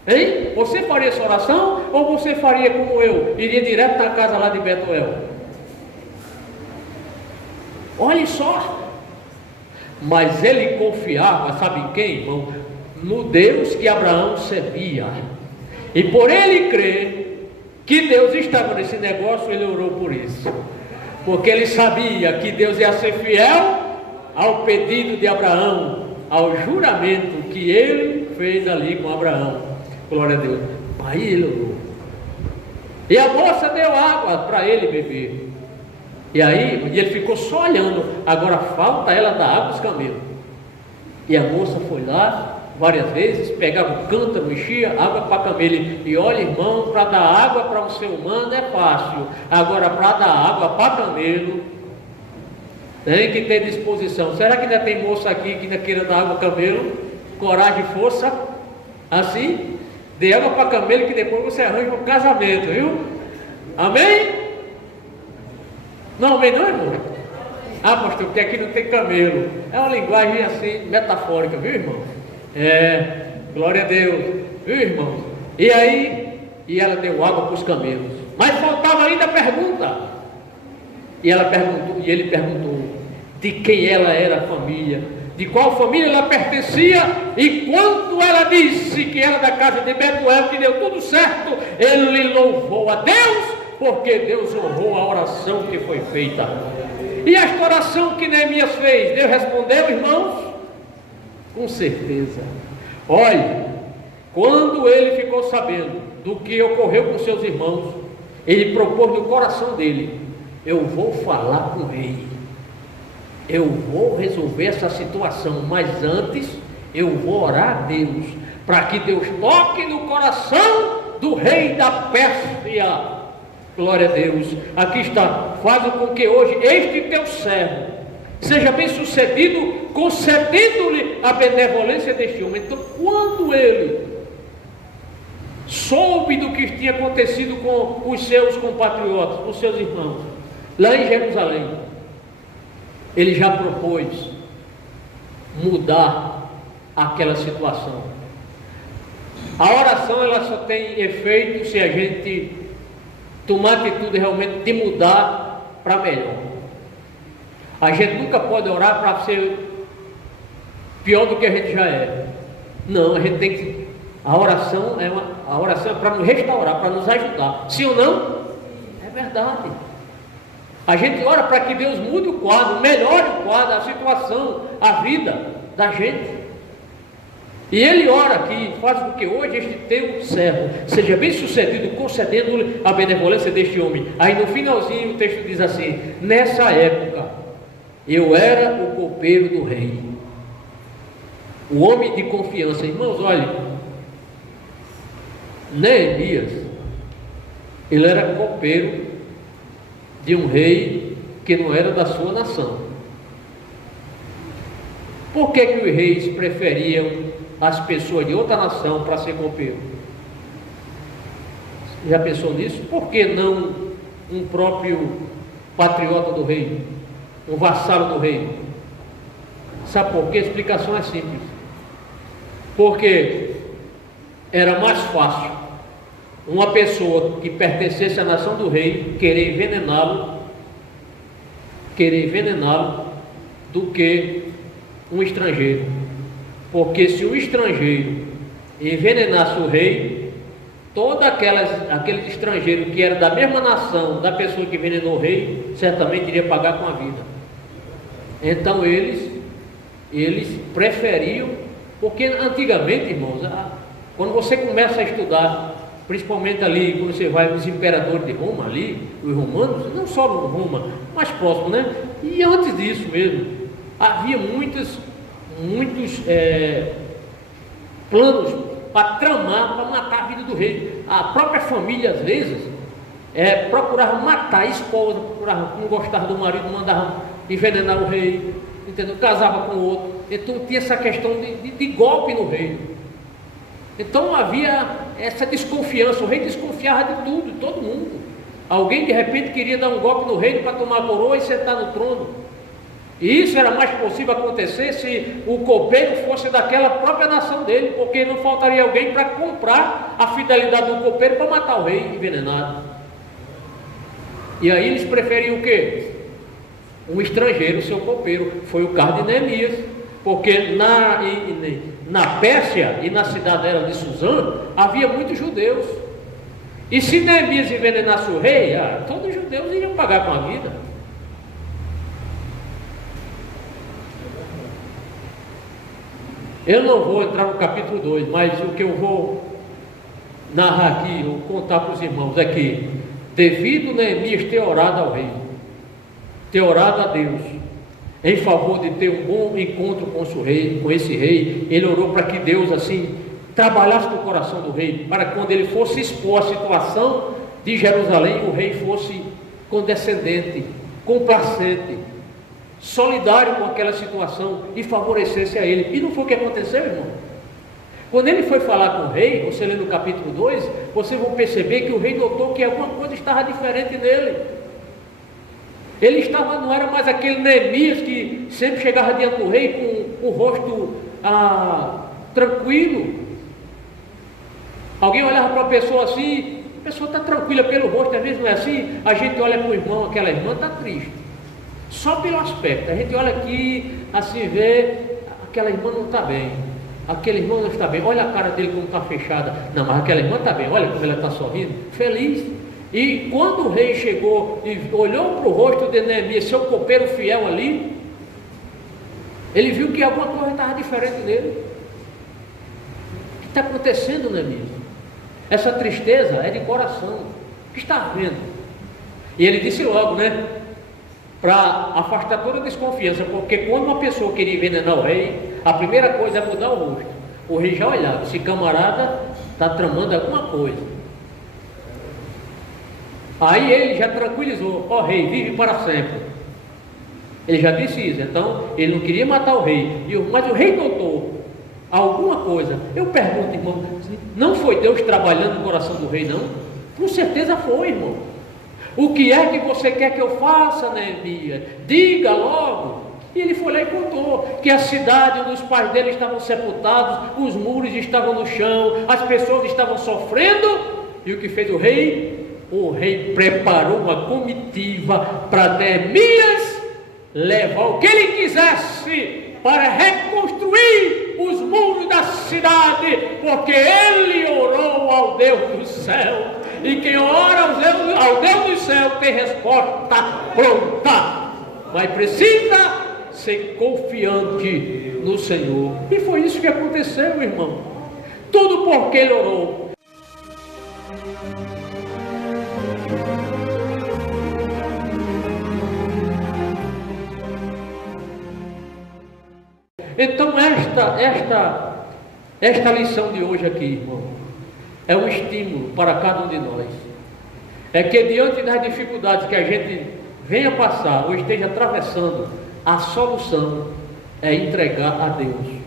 Hein? Você faria essa oração, ou você faria como eu, iria direto na casa lá de Betuel? Olhe só. Mas ele confiava, sabe em quem, irmão? No Deus que Abraão servia. E por ele crer que Deus estava nesse negócio, ele orou por isso. Porque ele sabia que Deus ia ser fiel ao pedido de Abraão, ao juramento que ele fez ali com Abraão. Glória a Deus. Aí ele orou. E a moça deu água para ele beber. E aí ele ficou só olhando. Agora falta ela dar água aos camelos. E a moça foi lá várias vezes, pegava o cântaro, enchia água para camelo. E olha, irmão, para dar água para um ser humano é fácil. Agora para dar água para camelo, tem que ter disposição. Será que ainda tem moça aqui que ainda queira dar água para camelo? Coragem e força? Assim? Dê água para camelo, que depois você arranja um casamento, viu? Amém? Não, amém não, irmão? Ah, pastor, porque aqui não tem camelo. É uma linguagem assim, metafórica, viu, irmão? Glória a Deus, viu, irmão? E aí, ela deu água para os camelos. Mas faltava ainda a pergunta. E ele perguntou de quem ela era a família, de qual família ela pertencia. E quando ela disse que era da casa de Betuel, que deu tudo certo, ele louvou a Deus, porque Deus honrou a oração que foi feita. E esta oração que Neemias fez, Deus respondeu, irmãos? Com certeza. Olha, quando ele ficou sabendo do que ocorreu com seus irmãos, ele propôs no coração dele: eu vou falar com o rei, eu vou resolver essa situação, mas antes eu vou orar a Deus, para que Deus toque no coração do rei da Pérsia. Glória a Deus. Aqui está: faz com que hoje este teu servo seja bem sucedido, concedendo-lhe a benevolência deste homem. Então, quando ele soube do que tinha acontecido com os seus compatriotas, com os seus irmãos, lá em Jerusalém, ele já propôs mudar aquela situação. A oração, ela só tem efeito se a gente tomar atitude realmente de mudar para melhor. A gente nunca pode orar para ser pior do que a gente já é. Não, a gente tem que... A oração é para nos restaurar, para nos ajudar. Sim ou não? É verdade. A gente ora para que Deus mude o quadro, melhore o quadro, a situação, a vida da gente. E ele ora aqui, faz com que hoje este teu servo seja bem sucedido, concedendo-lhe a benevolência deste homem. Aí no finalzinho o texto diz assim: nessa época eu era o copeiro do rei, o homem de confiança. Irmãos, olha, Neemias, ele era copeiro de um rei que não era da sua nação. Por que os reis preferiam as pessoas de outra nação para ser copeiro? Já pensou nisso? Por que não um próprio patriota do rei, um vassalo do rei? Sabe por quê? A explicação é simples. Porque era mais fácil uma pessoa que pertencesse à nação do rei querer envenená-lo do que um estrangeiro. Porque se um estrangeiro envenenasse o rei, todos aqueles estrangeiros que eram da mesma nação da pessoa que envenenou o rei, certamente iria pagar com a vida. Então eles preferiam, porque antigamente, irmãos, quando você começa a estudar, principalmente ali, quando você vai nos imperadores de Roma, ali, os romanos, não só no Roma, mais próximo, né? E antes disso mesmo, havia muitos planos para tramar, para matar a vida do rei. A própria família, às vezes, procurava matar a esposa, procurava, não gostava do marido, mandava envenenar o rei, entendeu? Casava com o outro. Então tinha essa questão de golpe no rei. Então havia essa desconfiança, o rei desconfiava de tudo, de todo mundo. Alguém de repente queria dar um golpe no rei para tomar a coroa e sentar no trono. E isso era mais possível acontecer se o copeiro fosse daquela própria nação dele, porque não faltaria alguém para comprar a fidelidade do copeiro para matar o rei envenenado. E aí eles preferiam o quê? Um estrangeiro, seu copeiro. Foi o caso de Neemias, porque na Pérsia e na cidadela de Suzã havia muitos judeus. E se Neemias envenenasse o rei, todos os judeus iriam pagar com a vida. Eu não vou entrar no capítulo 2, mas o que eu vou narrar aqui, ou contar para os irmãos, é que, devido Neemias ter orado ao rei, ter orado a Deus, em favor de ter um bom encontro com esse rei, ele orou para que Deus, assim, trabalhasse no coração do rei, para que quando ele fosse expor a situação de Jerusalém, o rei fosse condescendente, complacente, solidário com aquela situação e favorecesse a ele. E não foi o que aconteceu, irmão? Quando ele foi falar com o rei, você lê no capítulo 2, vocês vão perceber que o rei notou que alguma coisa estava diferente nele. Ele não era mais aquele Neemias que sempre chegava diante do rei com o rosto tranquilo. Alguém olhava para a pessoa assim, a pessoa está tranquila pelo rosto, às vezes não é assim. A gente olha para o irmão, aquela irmã está triste, só pelo aspecto. A gente olha aqui, assim, vê, aquela irmã não está bem, aquele irmão não está bem, olha a cara dele como está fechada. Não, mas aquela irmã está bem, olha como ela está sorrindo, feliz. E quando o rei chegou e olhou para o rosto de Neemias, seu copeiro fiel ali, ele viu que alguma coisa estava diferente nele. O que está acontecendo, Neemias? Essa tristeza é de coração. O que está havendo? E ele disse logo, né? Para afastar toda a desconfiança, porque quando uma pessoa queria envenenar o rei, a primeira coisa é mudar o rosto. O rei já olhava, esse camarada está tramando alguma coisa. Aí ele já tranquilizou: ó rei, vive para sempre. Ele já disse isso. Então ele não queria matar o rei, mas o rei notou alguma coisa. Eu pergunto, irmão, não foi Deus trabalhando no coração do rei, não? Com certeza foi, irmão. O que é que você quer que eu faça, Neemias? Diga logo. E ele foi lá e contou que a cidade onde os pais dele estavam sepultados, os muros estavam no chão, as pessoas estavam sofrendo. E o que fez o rei? O rei preparou uma comitiva para Neemias levar o que ele quisesse para reconstruir os muros da cidade, porque ele orou ao Deus do céu, e quem ora ao Deus do céu tem resposta pronta, mas precisa ser confiante no Senhor. E foi isso que aconteceu, irmão. Tudo porque ele orou. Então esta lição de hoje aqui, irmão, é um estímulo para cada um de nós. É que diante das dificuldades que a gente venha passar ou esteja atravessando, a solução é entregar a Deus.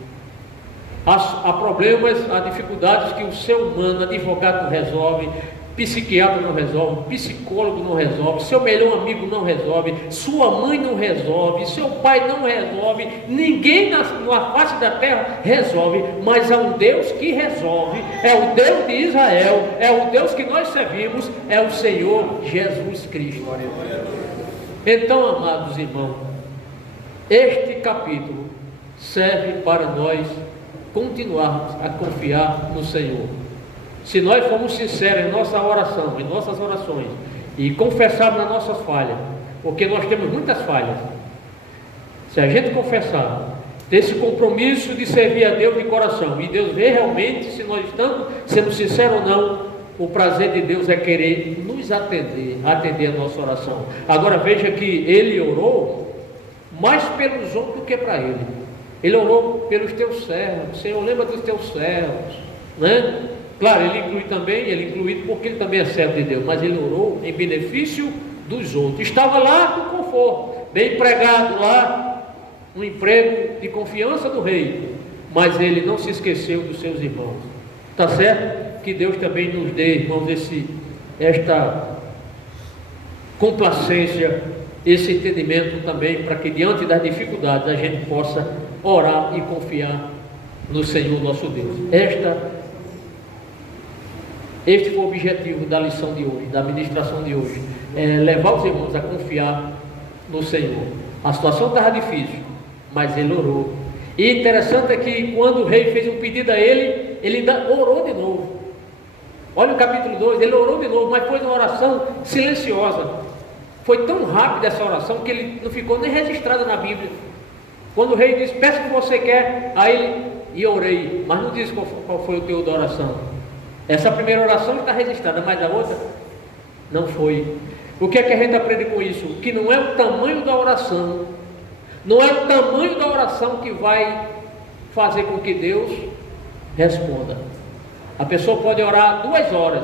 Há problemas, há dificuldades que o ser humano, advogado não resolve, psiquiatra não resolve, psicólogo não resolve, seu melhor amigo não resolve, sua mãe não resolve, seu pai não resolve, ninguém na face da terra resolve, mas há um Deus que resolve, é o Deus de Israel, é o Deus que nós servimos, é o Senhor Jesus Cristo. Então, amados irmãos, este capítulo serve para nós continuarmos a confiar no Senhor. Se nós formos sinceros em nossa oração, em nossas orações, e confessarmos as nossas falhas, porque nós temos muitas falhas, se a gente confessar, ter esse compromisso de servir a Deus de coração, e Deus vê realmente se nós estamos sendo sinceros ou não, o prazer de Deus é querer nos atender a nossa oração. Agora veja que ele orou mais pelos outros do que para ele. Ele orou pelos teus servos. Senhor, lembra dos teus servos, né? Claro, ele incluído porque ele também é servo de Deus, mas ele orou em benefício dos outros. Estava lá com conforto, bem empregado lá, um emprego de confiança do rei, mas ele não se esqueceu dos seus irmãos. Tá certo? Que Deus também nos dê, irmãos, esta complacência, esse entendimento também, para que diante das dificuldades a gente possa orar e confiar no Senhor nosso Deus. Este foi o objetivo da lição de hoje, da ministração de hoje, levar os irmãos a confiar no Senhor. A situação estava difícil, mas ele orou. E interessante é que quando o rei fez um pedido a ele, ele ainda orou de novo. Olha o capítulo 2, ele orou de novo, mas foi uma oração silenciosa. Foi tão rápida essa oração que ele não ficou nem registrada na Bíblia. Quando o rei disse, peça o que você quer, aí ele, e orei, mas não disse qual foi o teor da oração. Essa primeira oração está registrada, mas a outra não foi. O que é que a gente aprende com isso? Que não é o tamanho da oração, não é o tamanho da oração que vai fazer com que Deus responda. A pessoa pode orar 2 horas,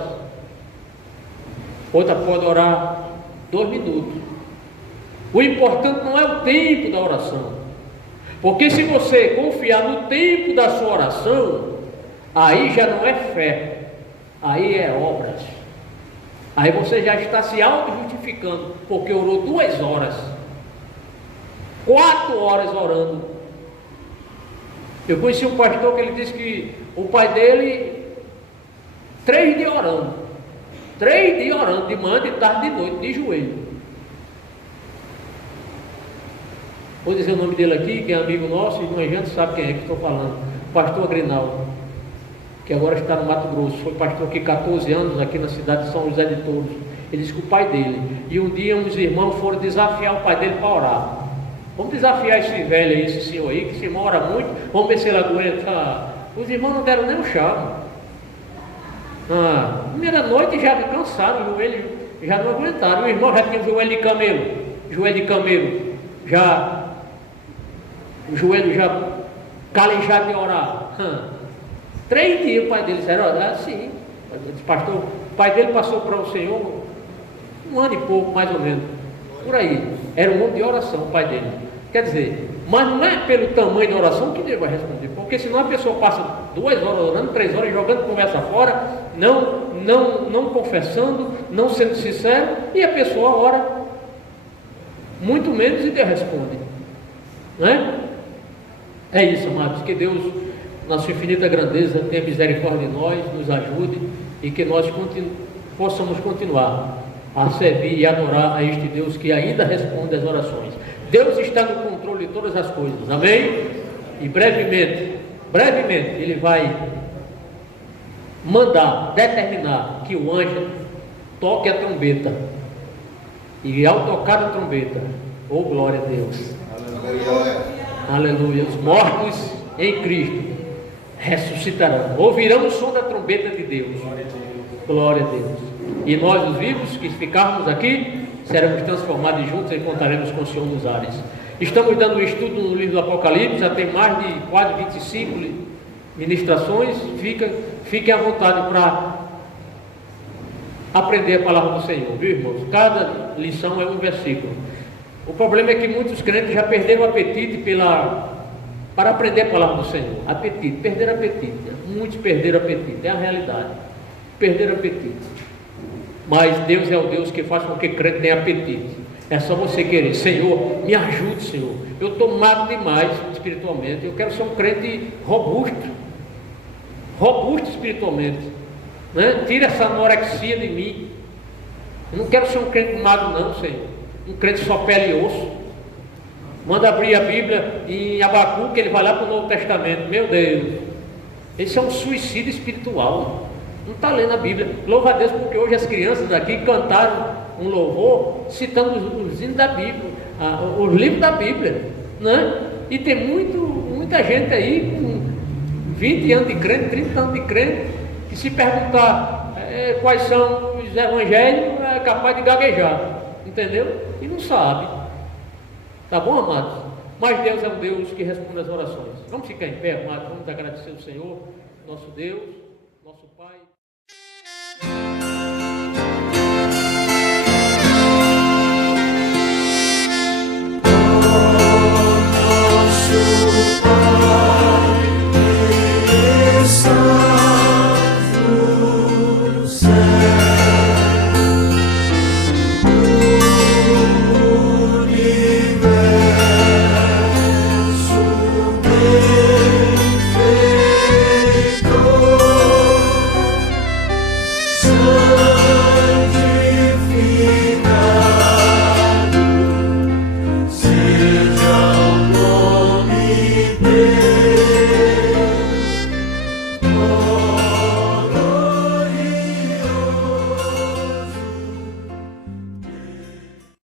outra pode orar 2 minutos. O importante não é o tempo da oração, porque se você confiar no tempo da sua oração, aí já não é fé, aí é obras. Aí você já está se auto-justificando, porque orou 2 horas, 4 horas orando. Eu conheci um pastor que ele disse que o pai dele 3 dias orando, 3 dias orando, de manhã, de tarde, de noite, de joelho. Vou dizer o nome dele aqui, que é amigo nosso, e a gente sabe quem é que estou falando. Pastor Agrinaldo, que agora está no Mato Grosso, foi pastor aqui 14 anos, aqui na cidade de São José de Touros. Ele disse que o pai dele, e um dia uns irmãos foram desafiar o pai dele para orar. Vamos desafiar esse velho aí, esse senhor aí, que esse irmão ora muito, vamos ver se ele aguenta. Os irmãos não deram nem um chá. Primeira noite já cansaram, o joelho já não aguentaram. O irmão já tinha o joelho de camelo, já o joelho já calejado de orar. 3 dias o pai dele disse, era assim. Pastor, o pai dele passou para o Senhor 1 ano e pouco, mais ou menos, por aí. Era um homem de oração, o pai dele. Quer dizer, mas não é pelo tamanho da oração que Deus vai responder, porque senão a pessoa passa 2 horas orando, 3 horas jogando conversa fora, não confessando, não sendo sincero, e a pessoa ora muito menos e Deus responde, não é? É isso, amados, que Deus, na sua infinita grandeza, tenha misericórdia de nós, nos ajude e que nós possamos continuar a servir e adorar a este Deus que ainda responde às orações. Deus está no controle de todas as coisas, amém? E brevemente Ele vai determinar que o anjo toque a trombeta, e ao tocar a trombeta, oh glória a Deus, aleluia, os mortos em Cristo ressuscitarão, ouvirão o som da trombeta de Deus, glória a Deus, e nós os vivos que ficarmos aqui seremos transformados juntos e encontraremos com o Senhor nos ares. Estamos dando um estudo no livro do Apocalipse, já tem mais de quase 25 ministrações. Fiquem à vontade para aprender a palavra do Senhor, viu, irmãos? Cada lição é um versículo. O problema é que muitos crentes já perderam o apetite para aprender a palavra do Senhor. Apetite, perderam apetite. Muitos perderam apetite, é a realidade. Perderam apetite. Mas Deus é o Deus que faz com que crente tenha apetite. É só você querer: Senhor, me ajude, Senhor. Eu estou magro demais espiritualmente. Eu quero ser um crente robusto espiritualmente, né? Tira essa anorexia de mim. Eu não quero ser um crente magro, não, Senhor. Um crente só pele e osso. Manda abrir a Bíblia em Abacuque, que ele vai lá para o Novo Testamento. Meu Deus, esse é um suicídio espiritual. Não está lendo a Bíblia. Louva a Deus, porque hoje as crianças aqui cantaram um louvor citando os hinos da Bíblia, os livros da Bíblia, né? E tem muita gente aí com 20 anos de crente, 30 anos de crente, que se perguntar quais são os evangelhos, é capaz de gaguejar, entendeu? E não sabe. Tá bom, amados? Mas Deus é um Deus que responde às orações. Vamos ficar em pé, amados, vamos agradecer ao Senhor, nosso Deus, nosso Pai.